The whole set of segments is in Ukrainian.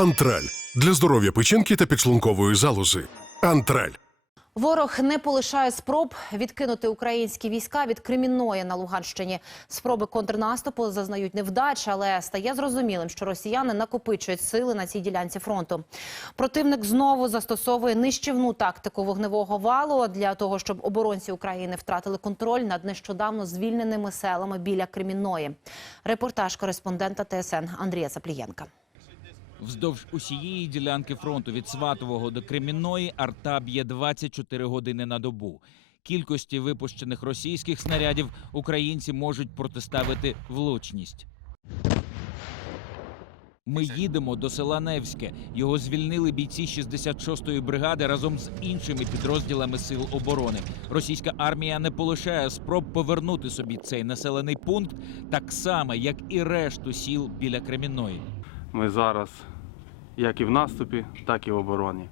Антраль для здоров'я печінки та підшлункової залози. Антраль. Ворог не полишає спроб відкинути українські війська від Кремінної на Луганщині. Спроби контрнаступу зазнають невдач, але стає зрозумілим, що росіяни накопичують сили на цій ділянці фронту. Противник знову застосовує нищівну тактику вогневого валу для того, щоб оборонці України втратили контроль над нещодавно звільненими селами біля Кремінної. Репортаж кореспондента ТСН Андрія Цаплієнка. Вздовж усієї ділянки фронту від Сватового до Кремінної арта б'є 24 години на добу. Кількості випущених російських снарядів українці можуть протиставити влучність. Ми їдемо до села Невське. Його звільнили бійці 66-ї бригади разом з іншими підрозділами сил оборони. Російська армія не полишає спроб повернути собі цей населений пункт так само, як і решту сіл біля Кремінної. Ми зараз як і в наступі, так і в обороні.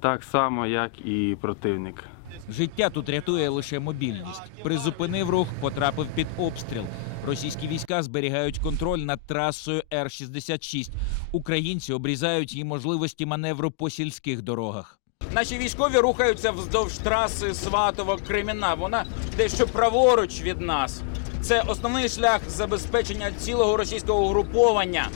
Так само, як і противник. Життя тут рятує лише мобільність. Призупинив рух, потрапив під обстріл. Російські війська зберігають контроль над трасою Р-66. Українці обрізають її можливості маневру по сільських дорогах. Наші військові рухаються вздовж траси Сватово-Креміна. Вона дещо праворуч від нас. Це основний шлях забезпечення цілого російського угруповання.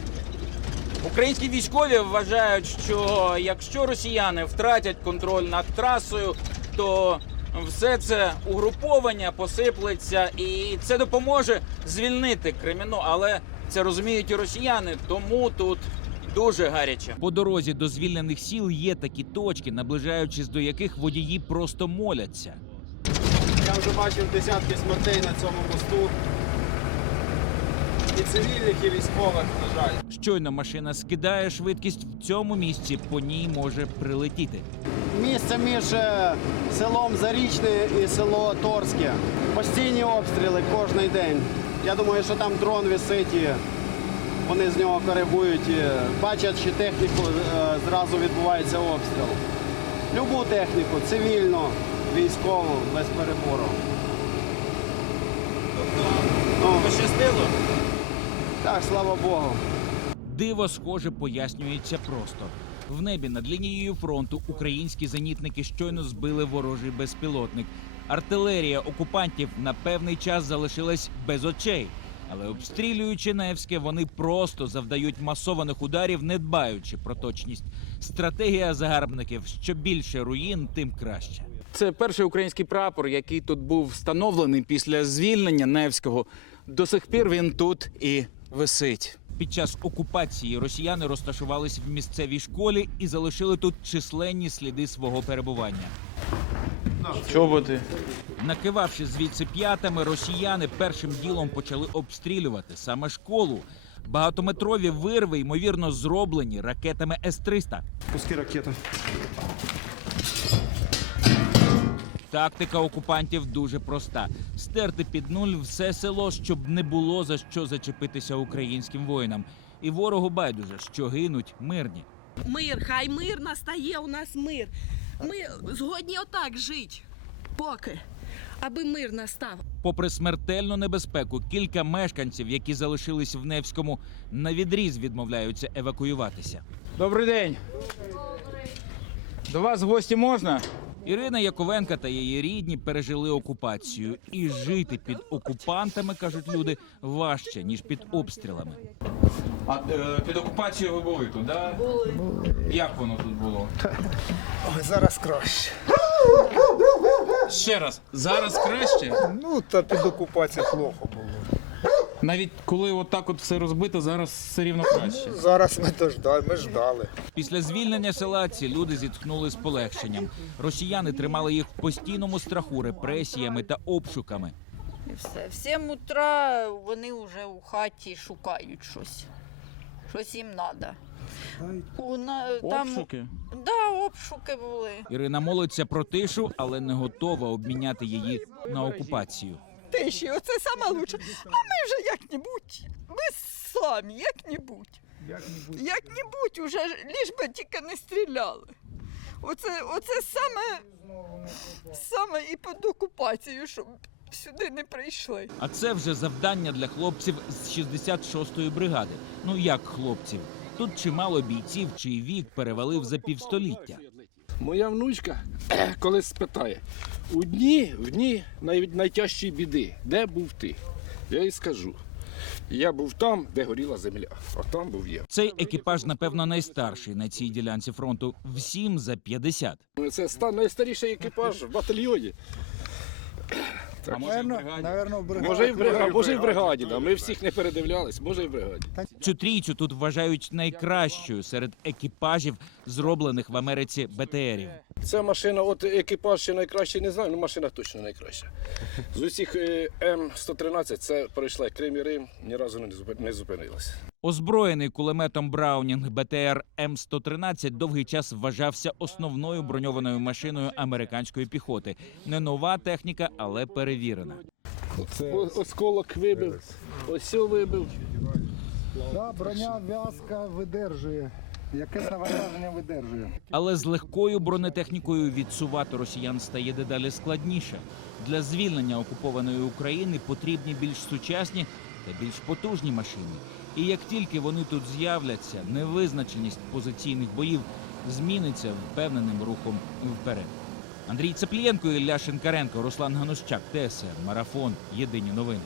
Українські військові вважають, що якщо росіяни втратять контроль над трасою, то все це угруповання посиплеться, і це допоможе звільнити Креміно. Але це розуміють і росіяни, тому тут дуже гаряче. По дорозі до звільнених сіл є такі точки, наближаючись до яких водії просто моляться. Я вже бачив десятки смертей на цьому мосту. І цивільних, і військових, на жаль. Щойно машина скидає швидкість в цьому місці, по ній може прилетіти. Місце між е, селом Зарічне і село Торське. Постійні обстріли кожен день. Я думаю, що там дрон висить і вони з нього коригують. Бачать, що техніку е, зразу відбувається обстріл. Любу техніку, цивільну, військову, без перебору. Ну, Пощастило? Так, слава Богу. Диво, схоже, пояснюється просто. В небі над лінією фронту українські зенітники щойно збили ворожий безпілотник. Артилерія окупантів на певний час залишилась без очей. Але обстрілюючи Невське, вони просто завдають масованих ударів, не дбаючи про точність. Стратегія загарбників: що більше руїн, тим краще. Це перший український прапор, який тут був встановлений після звільнення Невського. До сих пір він тут і висить. Під час окупації росіяни розташувались в місцевій школі і залишили тут численні сліди свого перебування. Чоботи. Накивавши звідси п'ятами, росіяни першим ділом почали обстрілювати саме школу. Багатометрові вирви, ймовірно, зроблені ракетами С-300. Пуски ракети. Тактика окупантів дуже проста: стерти під нуль все село, щоб не було за що зачепитися українським воїнам. І ворогу байдуже, що гинуть мирні. Мир, хай мир настає у нас мир. Ми згодні отак жити. Поки. Аби мир настав. Попри смертельну небезпеку, кілька мешканців, які залишились в Невському, на відріз відмовляються евакуюватися. Добрий день. До вас в гості можна? Ірина Яковенка та її рідні пережили окупацію, і жити під окупантами, кажуть люди, важче ніж під обстрілами. А е, під окупацією ви були тут, да? Були. Як воно тут було? Ой, зараз краще. Ще раз, зараз краще. Ну, та під окупацією плохо. Навіть коли отак от все розбито, зараз все рівно краще. Зараз ми дождали, ми ждали. Після звільнення села ці люди зітхнули з полегшенням. Росіяни тримали їх в постійному страху репресіями та обшуками. І все. В 7 утра вони вже у хаті шукають щось. Щось їм треба. Там, Обшуки. Да, обшуки були. Ірина молиться про тишу, але не готова обміняти її на окупацію. Тиші, оце саме лучше. А ми вже як-небудь. Ми самі, як-небудь. Як-небудь уже, ліж би тільки не стріляли. Оце, оце саме, саме і під окупацією, щоб сюди не прийшли. А це вже завдання для хлопців з 66-ї бригади. Ну як хлопців? Тут чимало бійців, чий вік перевалив за півстоліття. Моя внучка колись спитає: у дні, в дні най, найтяжчі біди, де був ти? Я їй скажу. Я був там, де горіла земля, а там був я. Цей екіпаж, напевно, найстарший на цій ділянці фронту. Всім за 50. Це найстаріший екіпаж в батальйоні. Так, Наверно, в бригаді. може, і в бригаді, може, і в бригаді. Да. Ми всіх не передивлялись, може, і в бригаді. Цю трійцю тут вважають найкращою серед екіпажів, зроблених в Америці БТРів. Ця машина, от екіпаж ще найкращий, не знаю, але машина точно найкраща. З усіх е, М113 це пройшла Крим і Рим, ні разу не зупи- не зупинилася. Озброєний кулеметом Браунінг БТР М113 довгий час вважався основною броньованою машиною американської піхоти. Не нова техніка, але перевірена. О- Осколок вибив, ось вибив. Да, броня в'язка видержує. Якесь навантаження видержує. Але з легкою бронетехнікою відсувати росіян стає дедалі складніше. Для звільнення окупованої України потрібні більш сучасні та більш потужні машини. І як тільки вони тут з'являться, невизначеність позиційних боїв зміниться впевненим рухом вперед. Андрій Цеплієнко, Ілля Шинкаренко, Руслан Ганущак, ТСН, Марафон. Єдині новини.